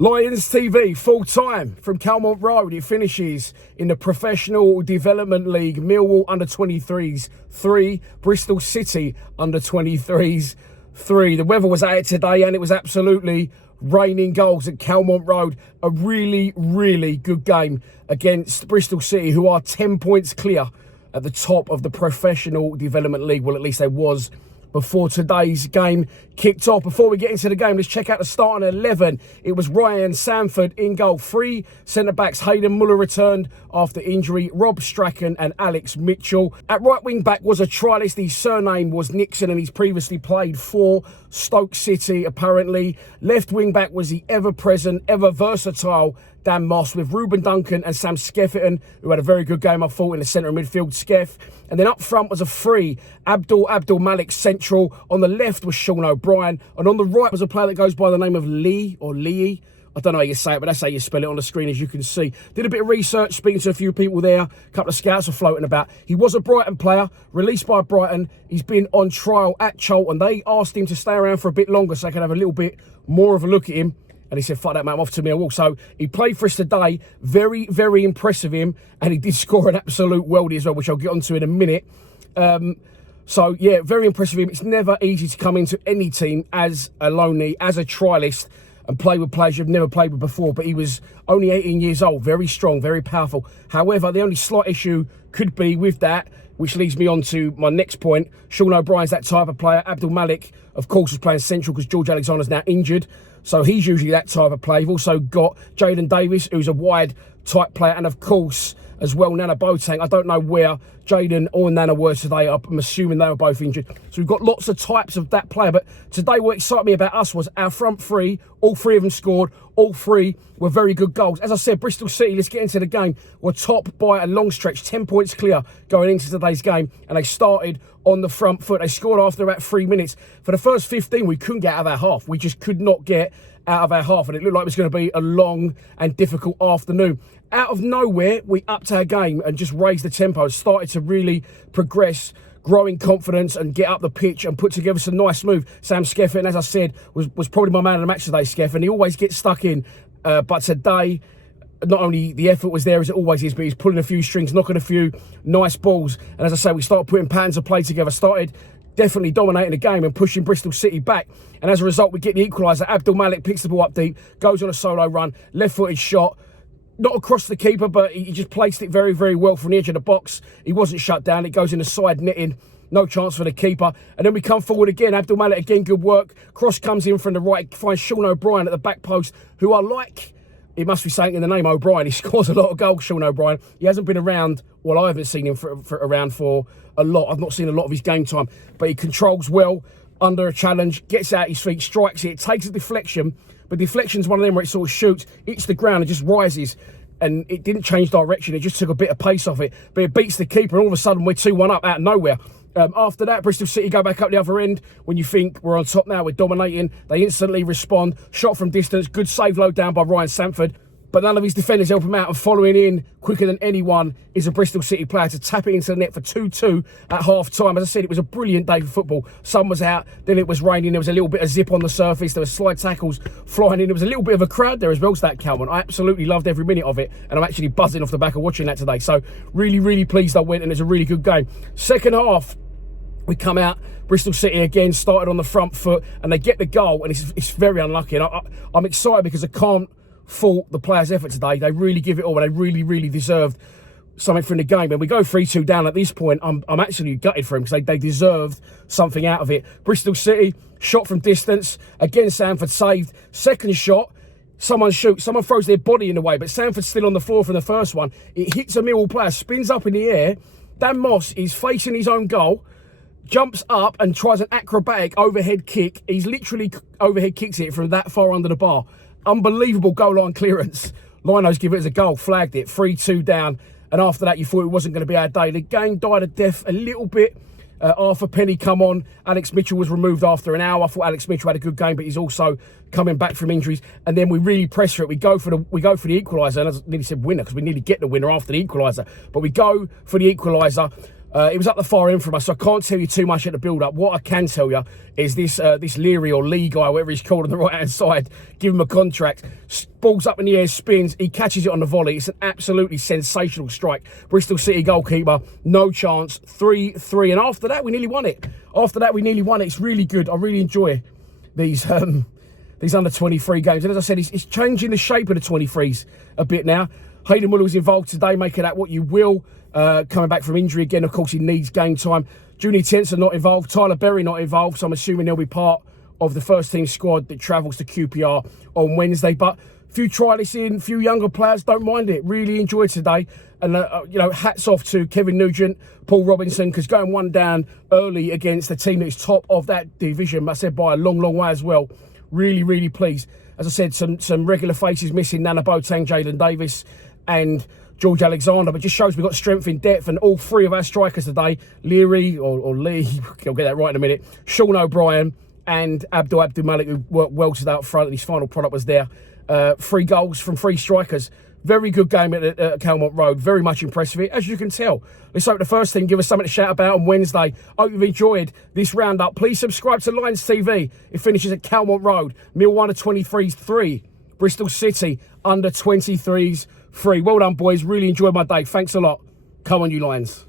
Lions TV, full time from Calmont Road. It finishes in the Professional Development League. Millwall under-23s 3, Bristol City under-23s 3. The weather was out today and it was absolutely raining goals at Calmont Road. A really, really good game against Bristol City, who are 10 points clear at the top of the Professional Development League. Well, at least they was before today's game kicked off. Before we get into the game, let's check out the starting 11. It was Ryan Sanford in goal. 3 centre-backs. Hayden Muller returned after injury. Rob Strachan and Alex Mitchell. At right wing-back was a trialist. His surname was Nixon and he's previously played for Stoke City, apparently. Left wing-back was the ever-present, ever-versatile Dan Moss, with Ruben Duncan and Sam SCAFFOLDing, who had a very good game, I thought, in the centre of midfield. Skeff. And then up front was a free Abdul Malik central. On the left was Sean O'Brien. And on the right was a player that goes by the name of Lee, or Lee. I don't know how you say it, but that's how you spell it on the screen, as you can see. Did a bit of research, speaking to a few people there. A couple of scouts were floating about. He was a Brighton player, released by Brighton. He's been on trial at Charlton. They asked him to stay around for a bit longer so they could have a little bit more of a look at him. And he said, fuck that, mate, I'm off to Millwall. So he played for us today. Very, very impressive him. And he did score an absolute worldie as well, which I'll get onto in a minute. So, yeah, very impressive him. It's never easy to come into any team as a loanee, as a trialist, and play with players you've never played with before. But he was only 18 years old, very strong, very powerful. However, the only slight issue could be with that, which leads me on to my next point. Sean O'Brien's that type of player. Abdul Malik, of course, was playing central because George Alexander's now injured. So he's usually that type of player. You've also got Jaden Davis, who's a wide type player. And of course, as well, Nana Boateng. I don't know where Jaden or Nana were today. I'm assuming they were both injured. So we've got lots of types of that player. But today, what excited me about us was our front three. All 3 of them scored. All 3 were very good goals. As I said, Bristol City, let's get into the game, were top by a long stretch, 10 points clear going into today's game. And they started on the front foot. They scored after about 3 minutes. For the first 15, we couldn't get out of our half. We just could not get out of our half. And it looked like it was going to be a long and difficult afternoon. Out of nowhere, we upped our game and just raised the tempo, started to really progress, growing confidence and get up the pitch and put together some nice move. Sam SCAFFOLDing, as I said, was probably my man of the match today, SCAFFOLDing. He always gets stuck in, but today, not only the effort was there as it always is, but he's pulling a few strings, knocking a few nice balls. And as I say, we started putting patterns of play together, started definitely dominating the game and pushing Bristol City back. And as a result, we get the equaliser. Abdul Malik picks the ball up deep, goes on a solo run, left-footed shot. Not across the keeper, but he just placed it very, very well from the edge of the box. He wasn't shut down. It goes in the side netting. No chance for the keeper. And then we come forward again. Abdul Malik, again, good work. Cross comes in from the right. Finds Sean O'Brien at the back post, who I like. It must be saying in the name O'Brien. He scores a lot of goals, Sean O'Brien. He hasn't been around, well, I haven't seen him around for a lot. I've not seen a lot of his game time. But he controls well under a challenge, gets out his feet, strikes it, takes a deflection. But deflection's one of them where it sort of shoots, hits the ground and just rises. And it didn't change direction. It just took a bit of pace off it. But it beats the keeper, and all of a sudden we're 2-1 up out of nowhere. After that, Bristol City go back up the other end. When you think we're on top now, we're dominating, they instantly respond. Shot from distance, good save low down by Ryan Sanford. But none of his defenders help him out, and following in quicker than anyone is a Bristol City player to tap it into the net for 2-2 at half-time. As I said, it was a brilliant day for football. Sun was out, then it was raining, there was a little bit of zip on the surface, there were slide tackles flying in, there was a little bit of a crowd there as well, so that Calmont. I absolutely loved every minute of it, and I'm actually buzzing off the back of watching that today. So really, really pleased I went, and it's a really good game. Second half, we come out, Bristol City again started on the front foot, and they get the goal, and it's very unlucky. And I'm excited because I can't fault the players' effort today. They really give it all, and they really, really deserved something from the game. And we go 3-2 down at this point. I'm actually gutted for them because they deserved something out of it. Bristol City, shot from distance. Again, Sanford saved. Second shot, someone shoots, someone throws their body in the way, but Sanford's still on the floor from the first one. It hits a Millwall player, spins up in the air. Dan Moss is facing his own goal, jumps up and tries an acrobatic overhead kick. He's literally overhead kicks it from that far under the bar. Unbelievable goal line clearance. Linos give it as a goal, flagged it, 3-2 down. And after that, you thought it wasn't going to be our day. The game died a death a little bit. Arthur Penny come on. Alex Mitchell was removed after an hour. I thought Alex Mitchell had a good game, but he's also coming back from injuries. And then we really press for it. We go for the equaliser. And I nearly said winner because we nearly get the winner after the equaliser. But we go for the equaliser. It was up the far end from us, so I can't tell you too much at the build-up. What I can tell you is this Leary or Lee guy, whatever he's called on the right-hand side, give him a contract. Ball's up in the air, spins, he catches it on the volley. It's an absolutely sensational strike. Bristol City goalkeeper, no chance, 3-3. And after that, we nearly won it. It's really good. I really enjoy these under-23 games. And as I said, it's changing the shape of the 23s a bit now. Hayden Muller was involved today, making that what you will. Coming back from injury again, of course, he needs game time. U23'S are not involved. Tyler Berry not involved, so I'm assuming he'll be part of the first team squad that travels to QPR on Wednesday. But a few trialists in, a few younger players, don't mind it. Really enjoyed today. And, you know, hats off to Kevin Nugent, Paul Robinson, because going one down early against the team that is top of that division, I said by a long, long way as well. Really, really pleased. As I said, some regular faces missing, Nana Boateng, Jayden Davis, and George Alexander, but just shows we've got strength in depth, and all three of our strikers today, Leary or Lee, I'll get that right in a minute, Sean O'Brien and Abdul Malik, who worked well today up front, and his final product was there. 3 goals from 3 strikers. Very good game at Calmont Road. Very much impressed with it, as you can tell. Let's hope the first team give us something to shout about on Wednesday. Hope you've enjoyed this roundup. Please subscribe to Lions TV. It finishes at Calmont Road. Millwall under-23's 3. Bristol City under-23's 3. Well done, boys. Really enjoyed my day. Thanks a lot. Come on, you Lions.